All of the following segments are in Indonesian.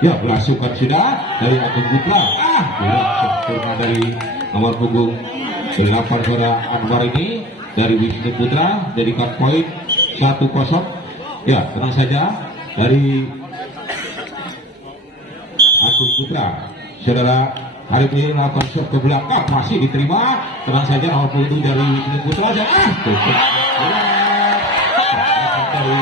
Ya, belasukan sudah dari Agung Putra. Bola sempurna dari nomor punggung 8 saudara Anwar ini dari Wisnu Putra, jadikan poin 1-0. Ya, tenang saja dari Agung Putra. Saudara hari ini melakukan shot ke belakang, masih diterima. Tenang saja nomor punggung dari Wisnu Putra saja. Tutup. Dari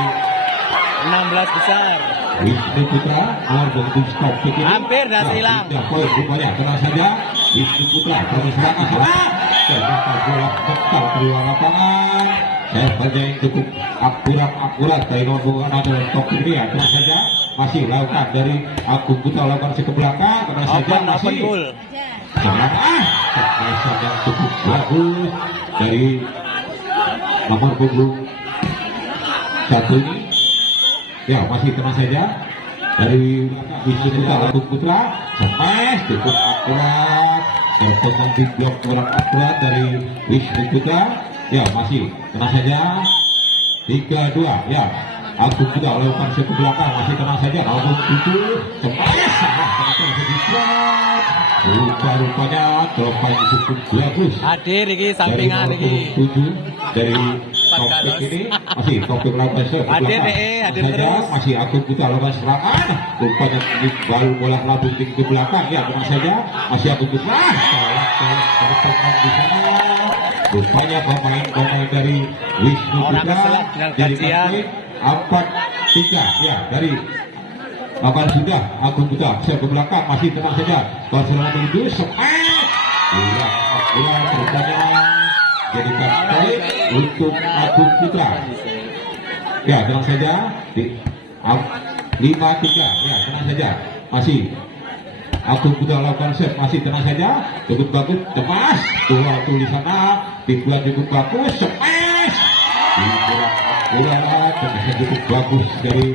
16 besar. Wisnu Putra nomor punggung stop kick ini. Hampir dah hilang. Ya, poin rupanya. Tenang saja Wisnu Putra kami serangan salah. Ternyata bola total keluar lapangan. Saya saja yang cukup akurat dari nomor punggung dalam top ini ya. Tenang saja masih lakukan dari Agung Putra lakukan ke belakang. Tenang saja masih serangan. Ternyata yang cukup bagus dari nomor punggung 1 ini. Ya, masih tenang saja dari Wisnu Putra, Agung Putra, smash cukup akurat, tertolong di blok kurang akurat dari Wisnu Putra. Ya, masih tenang saja 3-2. Ya, Agung Putra lakukan ke belakang, masih tenang saja. Agung Putra smash salah, ternyata di blok. Rupa-rupanya teropak yang cukup bagus. Hadir ini sampingan ini. 7 dari topik ini masih topik lakukan ke belakang. Hadir Saja terus. masih Agung Putra lakukan serangan. Rupanya ini baru bola labung ke belakang. Ya, tenang saja masih Agung Putra. Salah di sana. Rupanya pemain dari Wisnu Orang Putra keselak dengan jadi kajian. 4-3. Ya, dari kapan sudah Agung Putra bisa ke belakang, masih tenang saja. Barcelona menuju smash. Bola rupanya jadikan poin untuk Agung Putra. Ya, tenang saja di 5-3. Ya, tenang saja masih Agung Putra lakukan set, masih tenang saja, cukup bagus, cemas bola di sana dibuat cukup bagus, smash bola ternyata cukup bagus dari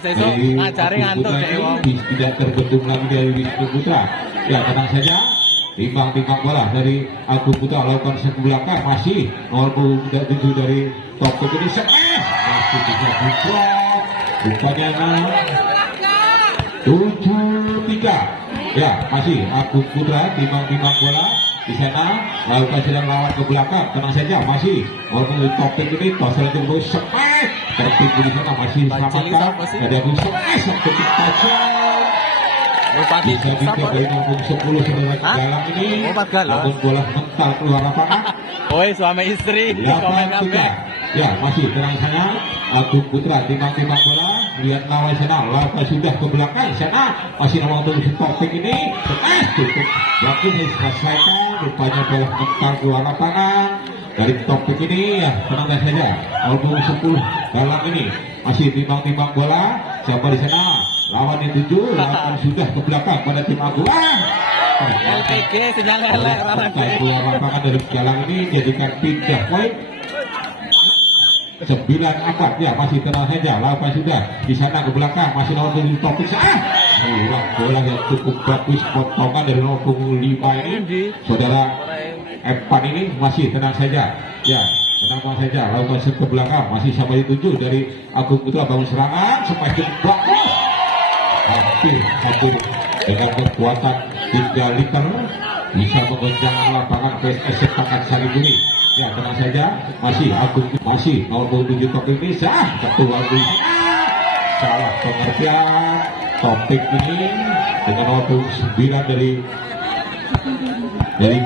Sesuk ngajari ngantuk deh wong. tidak terbendung lagi dari Wisnu Putra. Ya, tenang saja timbang-timbang bola dari Agung Putra lakukan set belakang, masih 0,7 dari topik ini, smash masih bisa diblok. Rupanya 7-3. Ya, masih Agung Putra timbang-timbang bola di sana lakukan sedang lawan ke belakang. Tenang saja masih walaupun topik ini tosel itu smash tertipu di sana, masih selamatkan ada smash seperti tajam. Bisa juga dari nomor 10 saudara dalam ini. Namun bola mental keluar lapangan. Oi, suami istri di komen kabeh. Ya, masih tenang sana Agung Putra timbang-timbang bola, lihat lawan sana, lawan sudah ke belakang sana, masih nomor 7 topik ini, cukup bagus diselesaikan. Rupanya bola mental keluar lapangan dari topik ini. Ya, tenang saja nomor 10 dalam ini masih timbang-timbang bola, siapa di sana lawan yang 7, lawan sudah ke belakang pada tim Agung. LPG sinyal lelek keluar lapangan dari jalan ini jadikan 3 poin. 9-4. Ya, masih tenang saja lawan sudah di sana ke belakang, masih nomor 7 topik bola yang cukup bagus, potongan dari nomor 5 ini saudara Evan ini, masih tenang saja. Ya, tenang saja lawan ke belakang, masih sampai 7 dari Agung Putra bangun serangan semakin bagus, hampir dengan kekuatan 3 liter bisa menggoncang lapangan PSS Sepakat Saribuni. Ya, tenang saja masih Agung, masih nomor 7 topik ini ketua salah pengertian topik ini dengan nomor 9 dari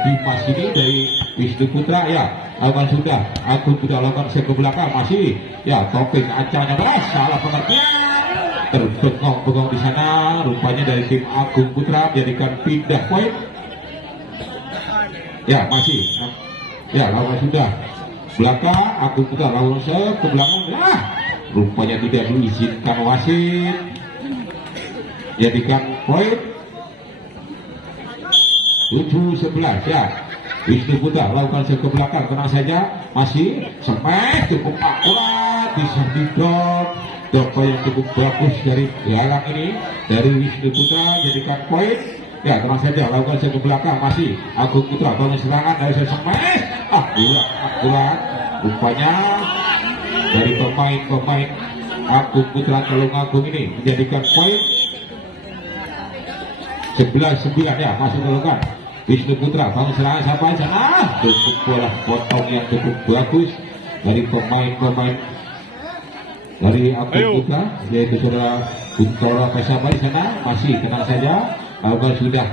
Dimas ini dari Wisnu Putra. Ya, lakukan sudah Agung sudah lakukan ke belakang, masih ya topik acanya salah pengertian, terbengong-bengong di sana. Rupanya dari tim Agung Putra menjadikan pindah poin. Ya, masih ya lawan sudah belakang, Agung Putra lawan ke belakang. Ya, rupanya tidak diizinkan wasit, jadikan poin 7-11. Ya, Wisnu Putra lakukan ke belakang, tenang saja masih smash cukup akurat, bisa didrop. Doko yang cukup bagus dari jalan ini dari Wisnu Putra, jadikan poin. Ya, tenang saja lakukan ke belakang, masih Agung Putra bangun serangan dari smash akurat. Rupanya dari pemain Agung Putra Tulungagung ini menjadikan poin 11-9 ya, masuk Tulungan. Wisnu Putra bangun serangan sampai sana, cukup bola potong yang cukup bagus dari pemain-pemain dari Agung Putra, yaitu saudara Bintoro Pesaba di sana. Masih tenang saja, lawan sudah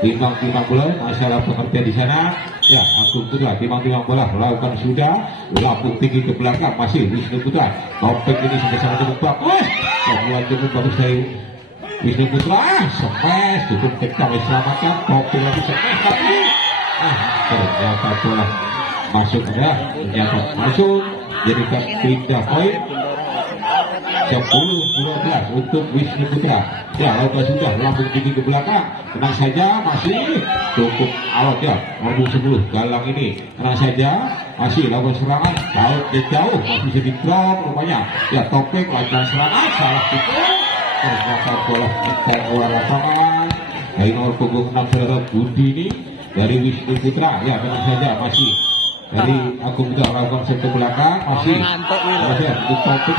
timbang-timbang bola, masalah pengertian di sana ya. Agung Putra timbang-timbang bola, lakukan sudah lambung tinggi ke belakang. Masih Wisnu Putra, topik ini sangat cukup bagus, sebuah cukup bagus dari Wisnu Putra. Smash cukup kencang, diselamatkan, topik lagi smash, tapi ternyata bola masuk ya, ternyata masuk, jadikan pindah poin 10-12 untuk Wisnu Putra. Ya, lawan sudah lambung tinggi ke belakang, tenang saja, masih cukup awal ya, nomor 10 Galang ini tenang saja, masih lawan serangan jauh masih bisa di drop rupanya ya. Topik lakukan serangan, salah pikir, ternyata bola kita keluar lapangan dari nomor punggung 6 saudara Budi ini dari Wisnu Putra ya. Tenang saja, masih dari Agung Putra lakukan set ke belakang, masih ada untuk Topik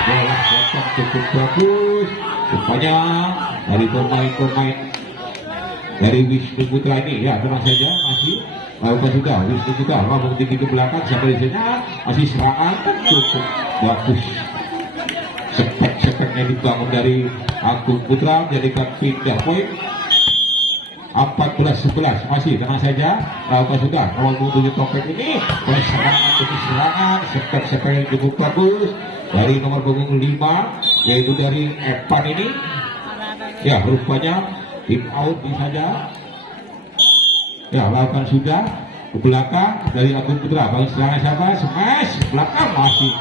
bola potong cukup bagus rupanya dari pemain-pemain dari Wisnu Putra ini ya. Tenang saja, masih lakukan juga Wisnu Putra lambung tinggi ke belakang sampai di sana, masih serangan cukup bagus, sepet-sepetnya dibangun dari Agung Putra menjadikan pindah poin 14-11. Masih tenang saja, lakukan sudah nomor 7 Topik ini boleh serangan demi serangan, sepet-sepetnya cukup bagus dari nomor punggung 5 yaitu dari Evan ini ya. Rupanya tim out saja ya, lakukan sudah ke belakang dari Agung Putra, bagi serangan siapa, smash belakang, masih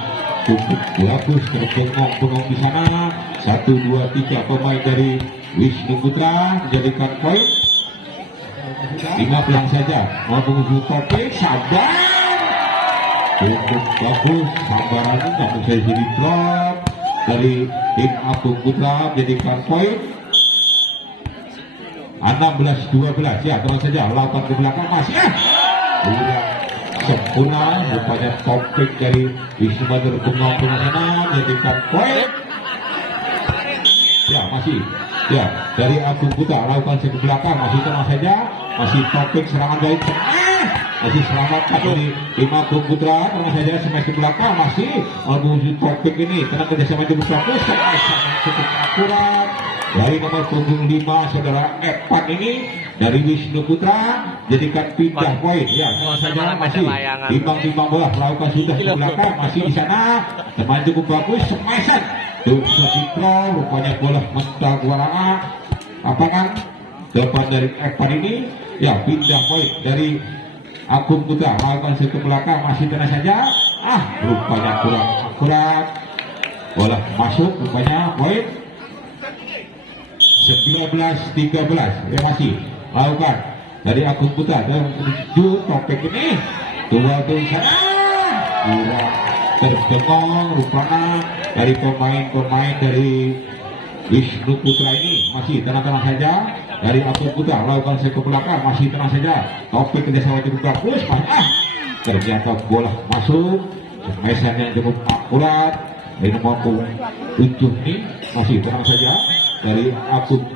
cukup bagus, terbengong-bengong di sana. 1, 2, 3 pemain dari Wisnu Putra menjadikan poin 15 saja. Mau menguji Topik, sabar cukup bagus, sabarannya tak bisa jadi drop dari tim Agung Putra menjadikan poin 16-12 ya. Tenang saja, lakukan ke belakang, masih sudah sempurna rupanya. Topik dari Wisnu Putra pengampun sana menjadikan poin ya. Masih ya dari Agung Putra lakukan ke belakang, masih tenang saja, masih Topik serangan dari masih selamat dari tim Agung Putra, tenang saja, smash ke belakang, masih menuju Topik ini tenang kerjasama cukup bagus, cukup akurat dari nomor punggung 5 saudara Evan ini dari Wisnu Putra jadikan pindah poin ya. Tenang saja, masih timbang-timbang bola, lakukan sudah ke belakang, masih di sana teman cukup bagus, smashan tuh Sotitro, rupanya bola mental keluar lapangan depan dari Evan ini ya. Pindah poin dari Agung Putra, lakukan ke belakang, masih tenang saja, rupanya kurang akurat, bola masuk, rupanya poin 19-13 ya. Masih lakukan dari Agung Putra dan menuju Topik ini dua di sana, kurang terdengar rupanya dari pemain-pemain dari Wisnu Putra ini. Masih tenang-tenang saja dari Agung Putra, lakukan ke belakang, masih tenang saja, Topik kerjasama cukup bagus, ternyata bola masuk, smashan yang cukup akurat dari nomor 7 ini. Masih tenang saja dari Agung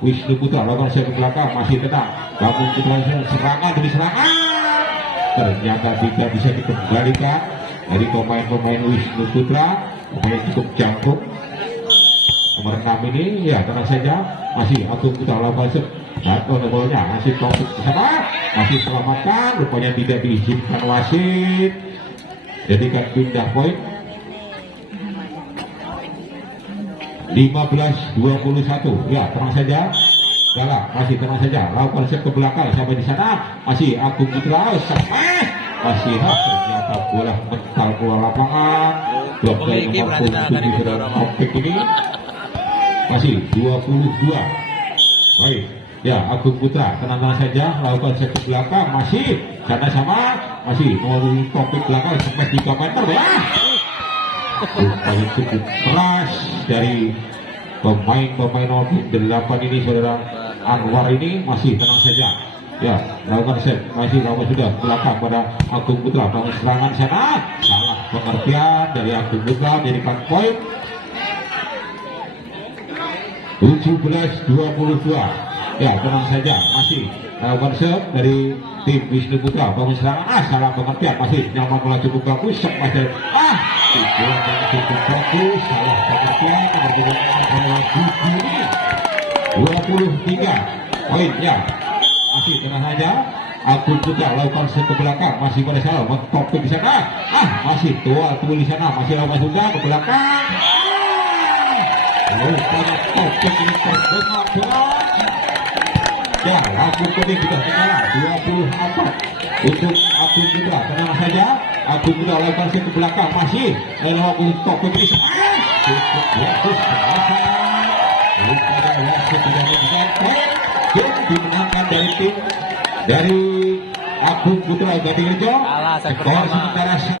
Wisnu Putra, lakukan ke belakang, masih tenang, Agung Putra serangan demi serangan, ternyata tidak bisa dikembalikan dari pemain-pemain Wisnu Putra. Pemain cukup jangkuk nomor 6 ini ya. Tenang saja, masih Agung Putra lakukan satu bolanya, masih Topik ke sana, masih selamatkan, rupanya tidak diizinkan wasit, jadikan pindah poin 15-21 ya. Tenang saja, Galak masih tenang saja, lakukan set ke belakang sampai di sana, masih Agung Putra smash, masih ternyata bola mental keluar lapangan, blok dari nomor 7 Topik ini. Masih 22 baik ya. Agung Putra tenang-tenang saja, lakukan set ke belakang, masih karena sama, masih mau Topik belakang sampai 3 meter ya. Rupanya cukup keras dari pemain-pemain nomor 8 ini saudara Anwar ini. Masih tenang saja ya, lakukan set, masih lakukan sudah belakang pada Agung Putra, bangun serangan sana, salah pengertian dari Akun Buka jadikan poin 17-22. Ya, tenang saja, masih konsep dari tim Wisnu Putra. Bangun serangan, salah pengertian, masih nyaman bola cukup bagus, masih bola yang cukup bagus, salah pengertian, nomor 23 poin ya, masih tenang saja. Akun Putra lakukan ke belakang, masih pada salah mentopik di sana, masih tua di sana, masih lakukan sudah ke belakang. Lalu pada topik ini terdengar berat. Ya, Akun Kuning sudah kalah 24 untuk Akun Putra. Tenang saja, Akun Putra lakukan ke belakang, masih lakukan topik ini cukup bagus. Lalu pada waktu tidak mencapai, dimenangkan dari tim dari Akun Putra Gading Rejo. Kalah set Skor pertama. sementara